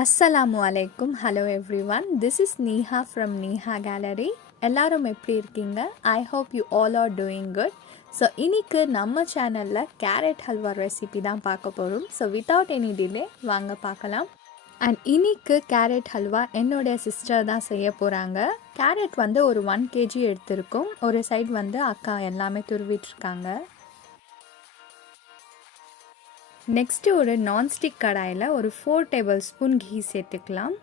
Assalamu alaikum. Hello everyone. This is Niha from Niha Gallery. எல்லாரும் எப்படி இருக்கீங்க? I hope you all are doing good. So இன்னைக்கு நம்ம சேனலில் கேரட் ஹல்வா ரெசிபி தான் பார்க்க போகிறோம். ஸோ வித்தவுட் எனி டிலே வாங்க பார்க்கலாம். அண்ட் இன்னைக்கு கேரட் ஹல்வா என்னுடைய சிஸ்டர் தான் செய்ய போகிறாங்க. கேரட் வந்து ஒரு 1 kg எடுத்திருக்கோம். ஒரு சைடு வந்து அக்கா எல்லாமே துருவிட்டுருக்காங்க. நெக்ஸ்ட்டு ஒரு நான்ஸ்டிக் கடாயில் ஒரு 4 tablespoon கீ சேர்த்துக்கலாம்.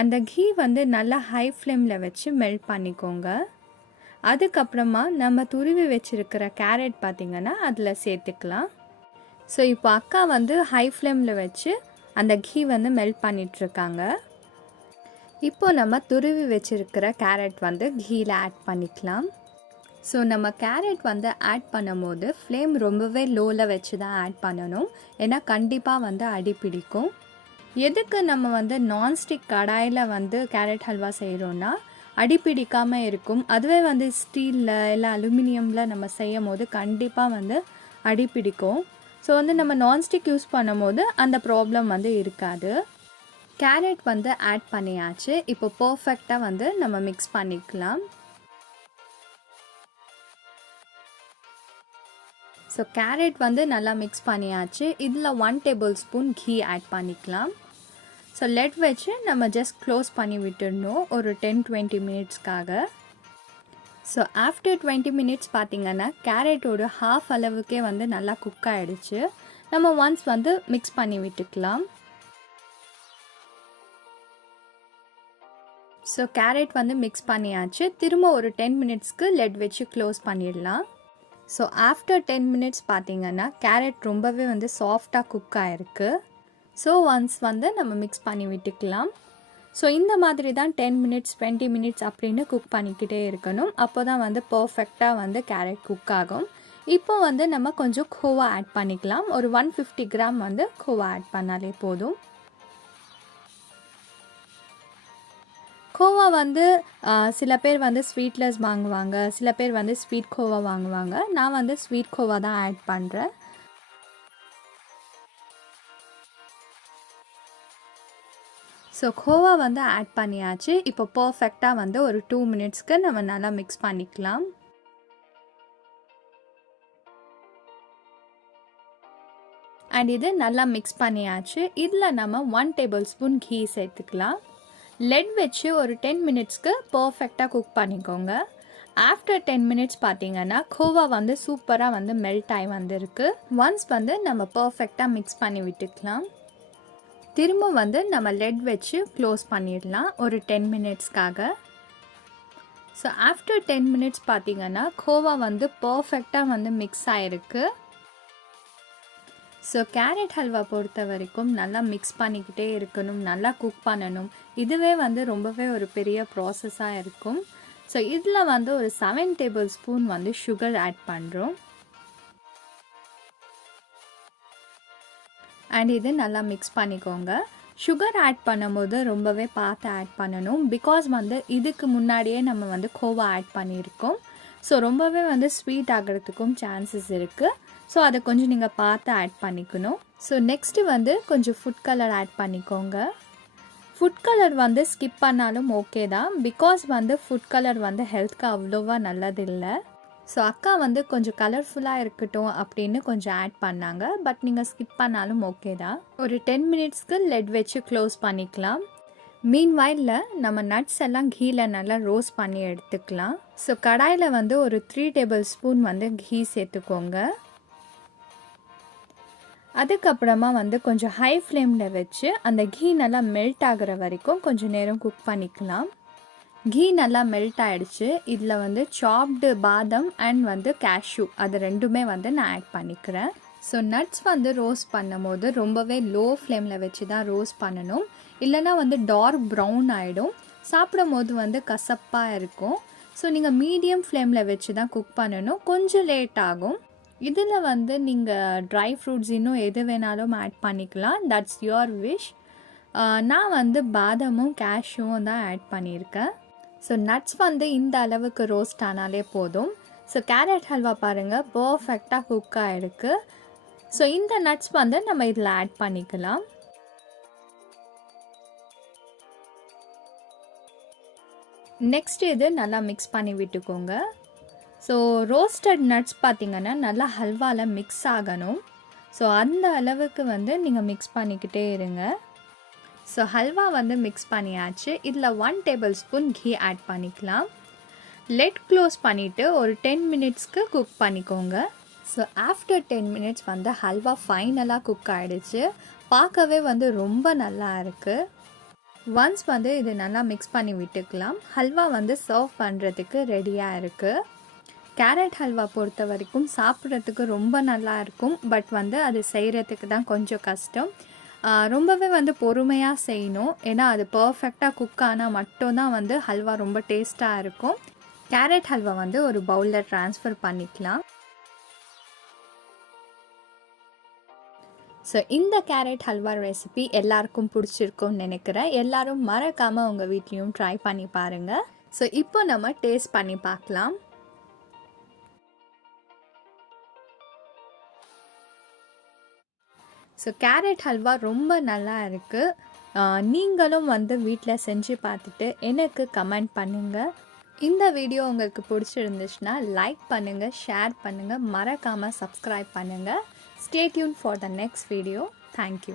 அந்த கீ வந்து நல்லா ஹை ஃப்ளேமில் வச்சு மெல்ட் பண்ணிக்கோங்க. அதுக்கப்புறமா நம்ம துருவி வச்சுருக்கிற கேரட் பார்த்திங்கன்னா அதில் சேர்த்துக்கலாம். ஸோ இப்போ அக்கா வந்து ஹை ஃப்ளேமில் வச்சு அந்த கீ வந்து மெல்ட் பண்ணிகிட்ருக்காங்க. இப்போ நம்ம துருவி வச்சுருக்கிற கேரட் வந்து கீயில் ஆட் பண்ணிக்கலாம். ஸோ நம்ம கேரட் வந்து ஆட் பண்ணும் போது ஃப்ளேம் ரொம்பவே லோவில் வச்சு தான் ஆட் பண்ணணும். ஏன்னா கண்டிப்பாக வந்து அடி பிடிக்கும். எதுக்கு நம்ம வந்து நான்ஸ்டிக் கடாயில் வந்து கேரட் ஹல்வா செய்கிறோன்னா அடி பிடிக்காமல் இருக்கும். அதுவே வந்து ஸ்டீலில் இல்லை அலுமினியமில் நம்ம செய்யும் போது கண்டிப்பாக வந்து அடி பிடிக்கும். ஸோ வந்து நம்ம நான்ஸ்டிக் யூஸ் பண்ணும் போது அந்த ப்ராப்ளம் வந்து இருக்காது. கேரட் வந்து ஆட் பண்ணியாச்சு. இப்போ பர்ஃபெக்டாக வந்து நம்ம மிக்ஸ் பண்ணிக்கலாம். ஸோ கேரட் வந்து நல்லா மிக்ஸ் பண்ணியாச்சு. இதில் 1 tablespoon கீ ஆட் பண்ணிக்கலாம். ஸோ லெட் வச்சு நம்ம ஜஸ்ட் க்ளோஸ் பண்ணி விட்டுடணும் ஒரு 10-20 மினிட்ஸ்க்காக. ஸோ ஆஃப்டர் 20 மினிட்ஸ் பார்த்திங்கன்னா கேரட்டோட ஹாஃப் அளவுக்கே வந்து நல்லா குக் ஆகிடுச்சு. நம்ம ஒன்ஸ் வந்து மிக்ஸ் பண்ணி விட்டுக்கலாம். ஸோ கேரட் வந்து மிக்ஸ் பண்ணியாச்சு. திரும்ப ஒரு 10 மினிட்ஸ்க்கு லெட் வச்சு க்ளோஸ் பண்ணிடலாம். ஸோ ஆஃப்டர் 10 மினிட்ஸ் பார்த்திங்கன்னா கேரட் ரொம்பவே வந்து சாஃப்டாக குக் ஆகிருக்கு. ஸோ ஒன்ஸ் வந்து நம்ம மிக்ஸ் பண்ணி விட்டுக்கலாம். ஸோ இந்த மாதிரி தான் 10 மினிட்ஸ் 20 மினிட்ஸ் அப்படின்னு குக் பண்ணிக்கிட்டே இருக்கணும். அப்போ தான் வந்து பர்ஃபெக்டாக வந்து கேரட் குக் ஆகும். இப்போ வந்து நம்ம கொஞ்சம் கோவா ஆட் பண்ணிக்கலாம். ஒரு 150 கிராம் வந்து கோவா ஆட் பண்ணாலே போதும். கோவா வந்து சில பேர் வந்து ஸ்வீட்லெஸ் வாங்குவாங்க, சில பேர் வந்து ஸ்வீட் கோவா வாங்குவாங்க. நான் வந்து ஸ்வீட் கோவா தான் ஆட் பண்ணுறேன். ஸோ கோவா வந்து ஆட் பண்ணியாச்சு. இப்போ பர்ஃபெக்டாக வந்து ஒரு 2 மினிட்ஸ்க்கு நம்ம நல்லா மிக்ஸ் பண்ணிக்கலாம். அண்ட் இது நல்லா மிக்ஸ் பண்ணியாச்சு. இதில் நம்ம 1 tablespoon கீ சேர்த்துக்கலாம். லெட் வச்சு ஒரு 10 மினிட்ஸ்க்கு பர்ஃபெக்டாக குக் பண்ணிக்கோங்க. ஆஃப்டர் 10 மினிட்ஸ் பார்த்திங்கன்னா கோவா வந்து சூப்பராக வந்து மெல்ட் ஆகி வந்திருக்கு. ஒன்ஸ் வந்து நம்ம பர்ஃபெக்டாக மிக்ஸ் பண்ணி விட்டுக்கலாம். திரும்ப வந்து நம்ம லெட் வச்சு க்ளோஸ் பண்ணிடலாம் ஒரு 10 மினிட்ஸ்க்காக. ஸோ ஆஃப்டர் 10 மினிட்ஸ் பார்த்திங்கன்னா கோவா வந்து பர்ஃபெக்டாக வந்து மிக்ஸ் ஆகிருக்கு. ஸோ கேரட் ஹல்வா பொறுத்த வரைக்கும் நல்லா மிக்ஸ் பண்ணிக்கிட்டே இருக்கணும், நல்லா குக் பண்ணணும். இதுவே வந்து ரொம்பவே ஒரு பெரிய ப்ராசஸாக இருக்கும். ஸோ இதில் வந்து ஒரு 7 tablespoon வந்து சுகர் ஆட் பண்ணுறோம். அண்ட் இது நல்லா மிக்ஸ் பண்ணிக்கோங்க. சுகர் ஆட் பண்ணும்போது ரொம்பவே பார்த்து ஆட் பண்ணணும். பிகாஸ் வந்து இதுக்கு முன்னாடியே நம்ம வந்து கோவா ஆட் பண்ணியிருக்கோம். ஸோ ரொம்பவே வந்து ஸ்வீட் ஆகிறதுக்கும் சான்சஸ் இருக்குது. ஸோ அதை கொஞ்சம் நீங்கள் பார்த்து ஆட் பண்ணிக்கணும். ஸோ நெக்ஸ்ட்டு வந்து கொஞ்சம் ஃபுட் கலர் ஆட் பண்ணிக்கோங்க. ஃபுட் கலர் வந்து ஸ்கிப் பண்ணாலும் ஓகே தான். பிகாஸ் வந்து ஃபுட் கலர் வந்து ஹெல்த்க்கு அவ்வளோவா நல்லதில்லை. ஸோ அக்கா வந்து கொஞ்சம் கலர்ஃபுல்லாக இருக்கட்டும் அப்படின்னு கொஞ்சம் ஆட் பண்ணாங்க. பட் நீங்கள் ஸ்கிப் பண்ணாலும் ஓகே தான். ஒரு 10 மினிட்ஸ்க்கு லெட் வச்சு க்ளோஸ் பண்ணிக்கலாம். மீன்வைலில் நம்ம நட்ஸ் எல்லாம் கீயில் நல்லா ரோஸ்ட் பண்ணி எடுத்துக்கலாம். ஸோ கடாயில் வந்து ஒரு 3 tablespoon வந்து கீ சேர்த்துக்கோங்க. அதுக்கப்புறமா வந்து கொஞ்சம் ஹை ஃப்ளேமில் வச்சு அந்த கீ நல்லா மெல்ட் ஆகிற வரைக்கும் கொஞ்சம் நேரம் குக் பண்ணிக்கலாம். கீ நல்லா மெல்ட் ஆகிடுச்சு. இதில் வந்து சாப்டு பாதாம் அண்ட் வந்து கேஷ்யூ அது ரெண்டுமே வந்து நான் ஆட் பண்ணிக்கிறேன். ஸோ நட்ஸ் வந்து ரோஸ்ட் பண்ணும் போது ரொம்பவே லோ ஃப்ளேமில் வச்சு தான் ரோஸ்ட் பண்ணணும். இல்லைனா வந்து டார்க் ப்ரௌன் ஆகிடும். சாப்பிடும் போது வந்து கசப்பாக இருக்கும். ஸோ நீங்கள் மீடியம் ஃப்ளேமில் வச்சு தான் குக் பண்ணணும். கொஞ்சம் லேட் ஆகும். இதில் வந்து நீங்கள் ட்ரை ஃப்ரூட்ஸ் இன்னும் எது வேணாலும் ஆட் பண்ணிக்கலாம். That's your wish. நான் வந்து பாதாமும் கேஷ்யூவும் தான் ஆட் பண்ணியிருக்கேன். ஸோ நட்ஸ் வந்து இந்த அளவுக்கு ரோஸ்ட் ஆனாலே போதும். ஸோ கேரட் ஹல்வா பாருங்கள் பர்ஃபெக்டாக குக் ஆகிருக்கு. ஸோ இந்த நட்ஸ் வந்து நம்ம இதில் ஆட் பண்ணிக்கலாம். நெக்ஸ்ட் இது நல்லா மிக்ஸ் பண்ணி விட்டுக்கோங்க. ஸோ ரோஸ்டட் நட்ஸ் பார்த்திங்கன்னா நல்லா ஹல்வாவில் மிக்ஸ் ஆகணும். ஸோ அந்த அளவுக்கு வந்து நீங்கள் மிக்ஸ் பண்ணிக்கிட்டே இருங்க. ஸோ ஹல்வா வந்து மிக்ஸ் பண்ணியாச்சு. இதில் 1 டேபிள் ஸ்பூன் கீ ஆட் பண்ணிக்கலாம். லெட் க்ளோஸ் பண்ணிவிட்டு ஒரு 10 மினிட்ஸ்க்கு குக் பண்ணிக்கோங்க. ஸோ ஆஃப்டர் 10 மினிட்ஸ் வந்து ஹல்வா ஃபைனலாக குக் ஆகிடுச்சு. பார்க்கவே வந்து ரொம்ப நல்லா இருக்குது. ஒன்ஸ் வந்து இது நல்லா மிக்ஸ் பண்ணி விட்டுக்கலாம். ஹல்வா வந்து சர்வ் பண்ணுறதுக்கு ரெடியாக இருக்குது. கேரட் ஹல்வா பொறுத்த வரைக்கும் சாப்பிட்றதுக்கு ரொம்ப நல்லா இருக்கும். பட் வந்து அது செய்கிறதுக்கு தான் கொஞ்சம் கஷ்டம். ரொம்பவே வந்து பொறுமையாக செய்யணும். ஏன்னா அது பர்ஃபெக்டாக குக் ஆனால் மட்டும்தான் வந்து ஹல்வா ரொம்ப டேஸ்ட்டாக இருக்கும். கேரட் ஹல்வா வந்து ஒரு பவுலில் ட்ரான்ஸ்ஃபர் பண்ணிக்கலாம். ஸோ இந்த கேரட் ஹல்வா ரெசிபி எல்லாருக்கும் பிடிச்சிருக்கும்னு நினைக்கிறேன். எல்லோரும் மறக்காமல் உங்கள் வீட்லேயும் ட்ரை பண்ணி பாருங்கள். ஸோ இப்போ நம்ம டேஸ்ட் பண்ணி பார்க்கலாம். ஸோ கேரட் ஹல்வா ரொம்ப நல்லா இருக்குது. நீங்களும் வந்து வீட்டில் செஞ்சு பார்த்துட்டு எனக்கு கமெண்ட் பண்ணுங்கள். இந்த வீடியோ உங்களுக்கு பிடிச்சிருந்துச்சுன்னா லைக் பண்ணுங்கள், ஷேர் பண்ணுங்கள், மறக்காமல் சப்ஸ்கிரைப் பண்ணுங்கள். Stay tuned for the next video. Thank you.